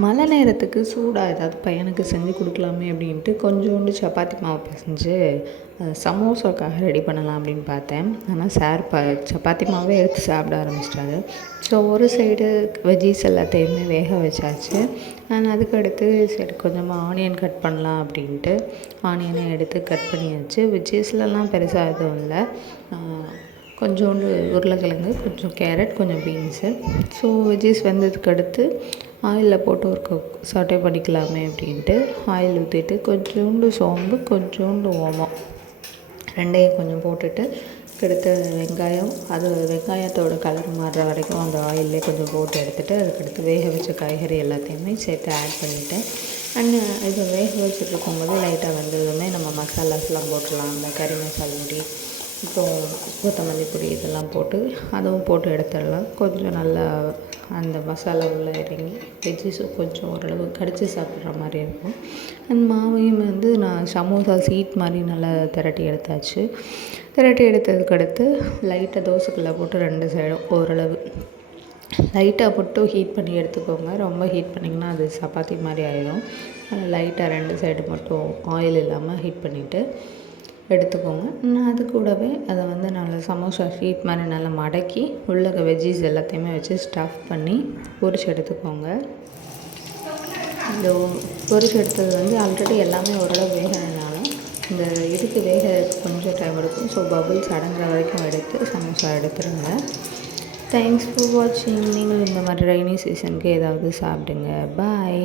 மழை நேரத்துக்கு சூடாக ஏதாவது பையனுக்கு செஞ்சு கொடுக்கலாமே அப்படின்ட்டு கொஞ்சோண்டு சப்பாத்தி மாவு பிசைஞ்சு சமோசாக்காக ரெடி பண்ணலாம் அப்படின்னு பார்த்தேன். ஆனால் சார் ப சப்பாத்தி மாவே எடுத்து சாப்பிட ஆரம்பிச்சிட்டாரு. ஸோ ஒரு சைடு வெஜ்ஜீஸ் எல்லாத்தையுமே வேக வச்சாச்சு. அண்ட் அதுக்கடுத்து சரி கொஞ்சமாக ஆனியன் கட் பண்ணலாம் அப்படின்ட்டு ஆனியனை எடுத்து கட் பண்ணியாச்சு. வெஜ்ஜீஸ்லலாம் பெருசாக எதுவும் இல்லை. கொஞ்சோண்டு உருளைக்கிழங்கு கொஞ்சம் கேரட் கொஞ்சம் பீன்ஸு. ஸோ வெஜ்ஜீஸ் வெந்ததுக்கு அடுத்து ஆயிலில் போட்டு ஒரு குக் சாட்டே பண்ணிக்கலாமே அப்படின்ட்டு ஆயில் ஊற்றிட்டு கொஞ்சோண்டு சோம்பு கொஞ்சோண்டு ஓமம். ரெண்டையும் கொஞ்சம் போட்டுட்டு கெடுத்த வெங்காயம் அது வெங்காயத்தோட கலர் மாறுற வரைக்கும் அந்த ஆயிலே கொஞ்சம் போட்டு எடுத்துகிட்டு அதுக்கடுத்து வேக வச்ச காய்கறி எல்லாத்தையுமே சேர்த்து ஆட் பண்ணிவிட்டேன் அண்ட் இது வேக வச்சுட்டு இருக்கும்போது லைட்டாக வந்ததுமே நம்ம மசாலாஸ்லாம் போட்டுடலாம். அந்த கறி மசாலா பொடி அப்புறம் கொத்தமல்லி பொடி இதெல்லாம் போட்டு அதுவும் போட்டு எடுத்துடலாம். கொஞ்சம் நல்லா அந்த மசாலா உள்ளே இறங்கி வெஜ்ஜீஸும் கொஞ்சம் ஓரளவு கடித்து சாப்பிட்ற மாதிரி இருக்கும். அந்த மாவையும் வந்து நான் சமோசா சீட் மாதிரி நல்லா திரட்டி எடுத்தாச்சு. திரட்டி எடுத்ததுக்கு அடுத்து லைட்டாக தோசைக்குள்ளே போட்டு ரெண்டு சைடும் ஓரளவு. லைட்டாக போட்டு ஹீட் பண்ணி எடுத்துக்கோங்க. ரொம்ப ஹீட் பண்ணிங்கன்னா அது சப்பாத்தி மாதிரி ஆயிடும். லைட்டாக ரெண்டு சைடு மட்டும் ஆயில் இல்லாமல் ஹீட் பண்ணிவிட்டு எடுத்துக்கோங்க. நான் அது கூடவே அதை வந்து நல்லா சமோசா ஷீட் மாதிரி நல்லா மடக்கி உள்ள வெஜ்ஜீஸ் எல்லாத்தையுமே வச்சு ஸ்டஃப் பண்ணி பொரிச்சு எடுத்துக்கோங்க. இந்த பொரிச்சு எடுத்தது வந்து ஆல்ரெடி எல்லாமே ஓரளவு வேகனாலும் இந்த இதுக்கு வேக கொஞ்சம் டைம் எடுக்கும். ஸோ பபுள்ஸ் அடங்குற வரைக்கும் எடுத்து சமோசா எடுத்துருங்க. தேங்க்ஸ் ஃபார் வாட்சிங் நீங்களும் இந்த மாதிரி ரெய்னி சீசனுக்கு ஏதாவது சாப்பிடுங்க. பாய்